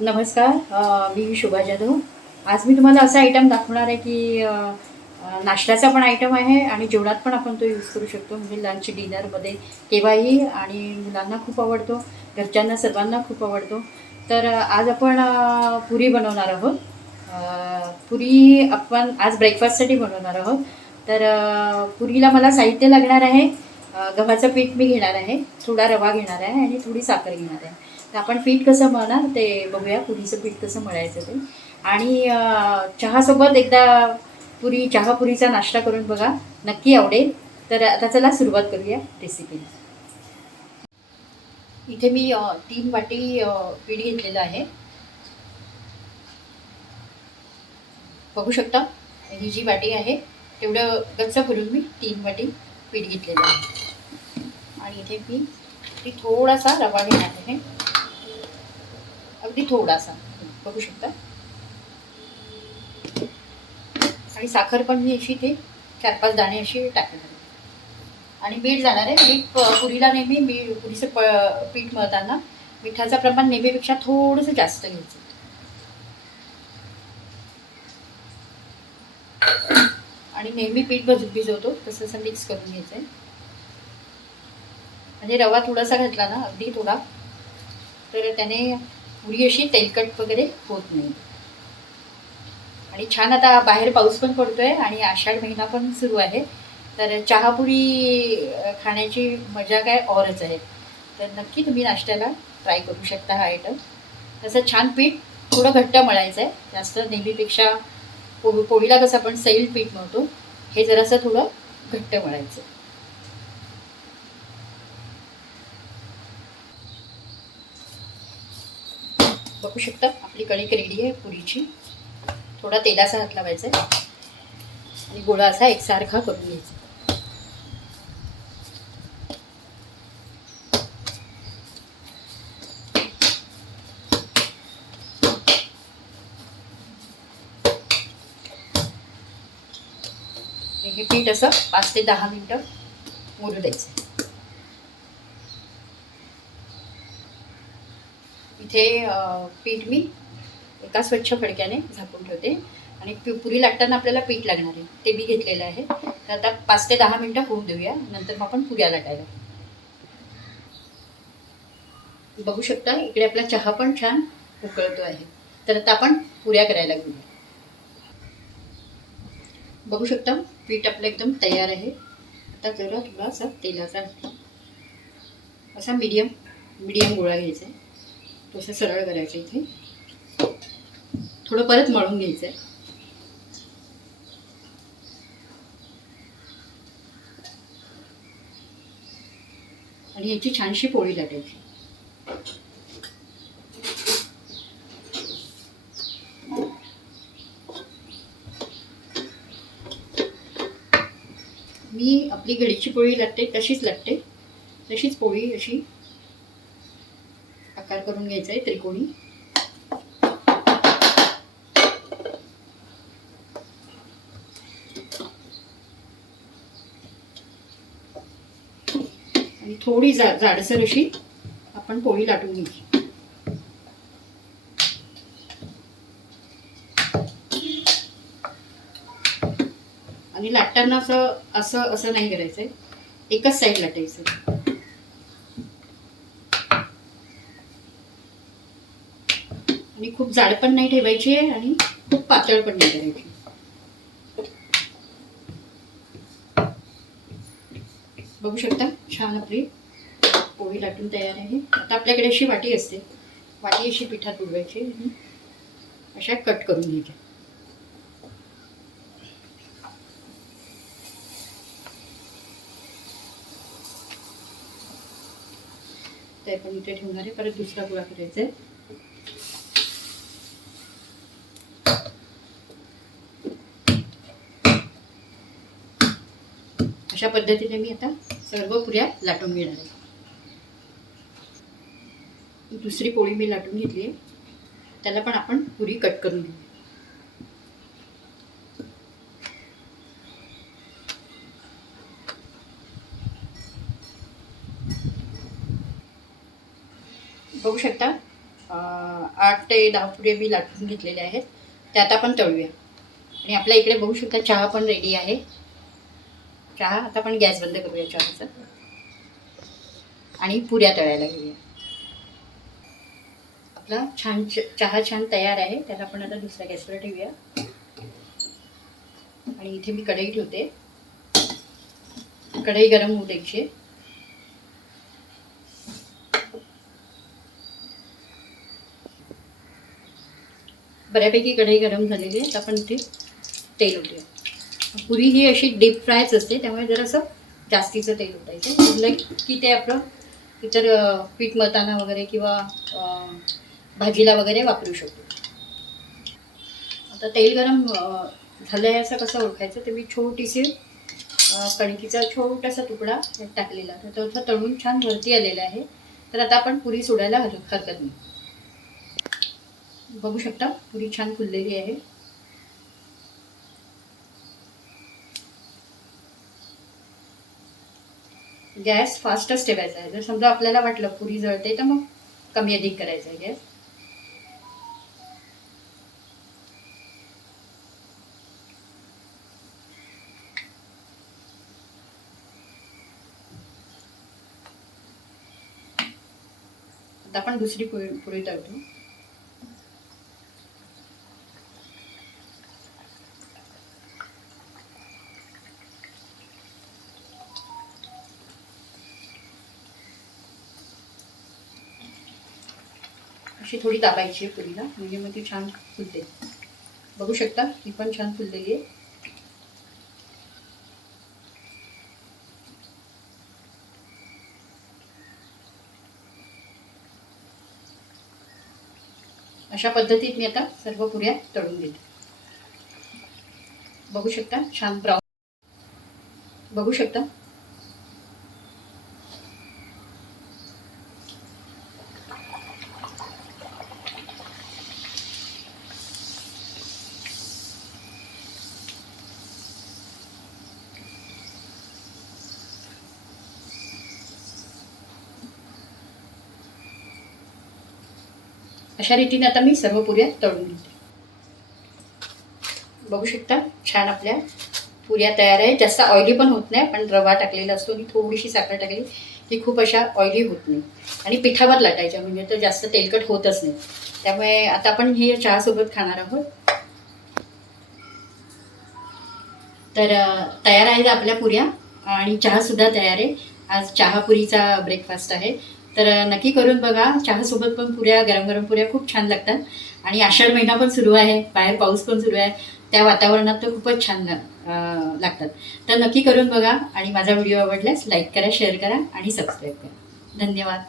नमस्कार. मी शुभा जाधव. आज मी तुम्हाला असा आयटम दाखवणार आहे की नाश्त्याचा पण आयटम आहे आणि जेवणात पण आपण तो यूज करू शकतो, म्हणजे लंच डिनरमध्ये केव्हाही. आणि मुलांना खूप आवडतो, घरच्यांना सर्वांना खूप आवडतो. तर आज आपण पुरी बनवणार आहोत. पुरी आपण आज ब्रेकफास्टसाठी बनवणार आहोत. तर पुरीला मला साहित्य लागणार आहे. गव्हाचं पीठ मी घेणार आहे, थोडा रवा घेणार आहे आणि थोडी साखर घेणार आहे. तर आपण पीठ कसं मळणार ते बघूया, पुरीचं पीठ कसं मळायचं ते. आणि चहासोबत एकदा चहापुरीचा नाश्ता करून बघा, नक्की आवडेल. तर आता चला सुरुवात करूया रेसिपीला. इथे मी 3 वाटी पीठ घेतलेलं आहे. बघू शकता, ही जी वाटी आहे तेवढं गच्च भरून मी 3 वाटी पीठ घेतलेलं आहे. आणि इथे मी थोडासा रवा घेणार आहे, अगदी थोडासा, बघू शकता. आणि साखर पण मी अशी ते 4-5 दाणे अशी टाकणार आहे. आणि मीठ जाणार आहे. मीठ पुरीला नेहमी पुरीचं पीठ मळताना मिठाचं प्रमाण नेहमीपेक्षा थोडंसं जास्त घ्यायचं. आणि नेहमी पीठ भिजवतो तसं मिक्स करून घ्यायचं आहे. म्हणजे रवा थोडासा घातला ना, अगदी थोडा, तर त्याने पुरी अशी तेलकट वगैरे होत नाही. आणि छान आता बाहेर पाऊस पण पडतोय आणि आषाढ महिना पण सुरू आहे, तर चहापुरी खाण्याची मजा काय औरच आहे. तर नक्की तुम्ही नाश्त्याला ट्राय करू शकता हा आयटम. तसं छान पीठ थोडं घट्ट मळायचं आहे, जास्त नेहमीपेक्षा. पोळीला कसं आपण सैल पीठ मळतो, हे जरासं थोडं घट्ट मळायचं. बघू शकता आपली कणिक रेडी आहे पुरीची. थोडा तेलाचा हात लावायचा आहे आणि गोळा असा एकसारखा करून घ्यायचा. हे पीठ असं 5 ते 10 मिनटं मुरू द्यायचं. इथे पीठ मी एका स्वच्छ फडक्याने झाकून ठेवते. आणि पुरी लाटताना आपल्याला पीठ लागणार आहे, ते मी घेतलेलं आहे. तर आता 5 ते 10 मिनटं होऊन देऊया, नंतर मग आपण पुऱ्या लाटायला. बघू शकता इकडे आपला चहा पण छान उकळतो आहे. तर आता आपण पुऱ्या करायला घेऊया. बघू शकता पीठ आपलं एकदम तयार आहे. आता जरा थोडासा तेलाचा असा मीडियम गोळा घ्यायचा आहे, तो असं सरळ करायचं. इथे थोडं परत मळून घ्यायचं आहे. आणि याची छानशी पोळी लाटायची. मी आपली घडीची पोळी लाटते तशीच लाटते, तशीच पोळी अशी आकार करून घ्यायचा आहे त्रिकोणी. आणि थोडी जाडसर अशी आपण पोळी लाटून घ्यायची. आणि लाटताना असं असं असं नाही करायचंय, एकच साईड लाटायचं. आणि खूप जाड पण नाही ठेवायची आहे आणि खूप पातळ पण नाही करायची. बघू शकता छान आपली पोळी लाटून तयार आहे. आता आपल्याकडे अशी वाटी असते, वाटी अशी पिठात बुडवायची आणि अशा कट करून घ्यायच्या. ते पण इथे ठेवणार आहे. परत दुसरा गोळा करायचा आहे. अशा पद्धतीने मी आता सर्व पुऱ्या लाटून घेणार आहे. दुसरी पोळी मी लाटून घेतली आहे, त्याला पण आपण पुरी कट करून घेऊ. बघू शकता 8 ते 10 पुऱ्या मी लाटून घेतलेल्या आहेत. त्या आता आपण तळूया. आणि आपल्या इकडे बघू शकता चहा पण रेडी आहे. चहा आता आपण गॅस बंद करूया चहाचा आणि पुऱ्या तळायला घेऊया. आपला छान चहा छान तयार आहे. त्याला आपण आता दुसऱ्या गॅसवर ठेवूया. आणि इथे मी कढई ठेवते. कढई गरम होऊ द्यायची. बऱ्यापैकी कढई गरम झालेली आहे. आपण इथे तेल ओतूया. पुरी ही अशी डीप फ्रायच असते, त्यामुळे जरासं जास्तीचं तेल ओतायचं. उरलं की ते आपलं इतर पीठ मळताना वगैरे किंवा भाजीला वगैरे वापरू शकतो. आता तेल गरम झालं आहे असं कसं ओळखायचं, तर मी छोटीशी कणकीचा छोटासा तुकडा टाकलेला, तर तो तळून छान वरती आलेला आहे. तर आता आपण पुरी सोडायला हरकत नाही. बघू शकता पुरी छान फुललेली आहे. गॅस फास्टच ठेवायचा आहे. जर समजा आपल्याला वाटलं पुरी जळते तर मग कमी अधिक करायचा आहे गॅस. आता आपण दुसरी पुरी तळतो. अशी थोडी दाबायची आहे पुरीला, म्हणजे मग ती छान फुलते. बघू शकता ही पण छान फुललेली आहे. अशा पद्धतीत मी आता सर्व पुऱ्या तळून घेते. बघू शकता छान ब्राऊन. बघू शकता अशा रीतीने आता मी सर्व पुऱ्या तळून घेते. बघू शकता छान आपल्या पुऱ्या तयार आहे. जास्त ऑइली पण होत नाही, पण रवा टाकलेला असतो आणि थोडीशी साखर टाकली की खूप अशा ऑइली होत नाही. आणि पिठावर लाटायच्या, म्हणजे तर जास्त तेलकट होतच नाही. त्यामुळे आता आपण हे चहासोबत खाणार आहोत. तर तयार आहेत आपल्या पुऱ्या आणि चहासुद्धा तयार आहे. आज चहापुरीचा ब्रेकफास्ट आहे. तर नक्की करून बघा. चहासोबत पण पुऱ्या, गरम गरम पुऱ्या खूप छान लागतात. आणि आषाढ महिना पण सुरू आहे, बाहेर पाऊस पण सुरू आहे, त्या वातावरणात तर खूपच छान लागतात. तर नक्की करून बघा. आणि माझा व्हिडिओ आवडल्यास लाईक करा, शेअर करा आणि सबस्क्राईब करा. धन्यवाद.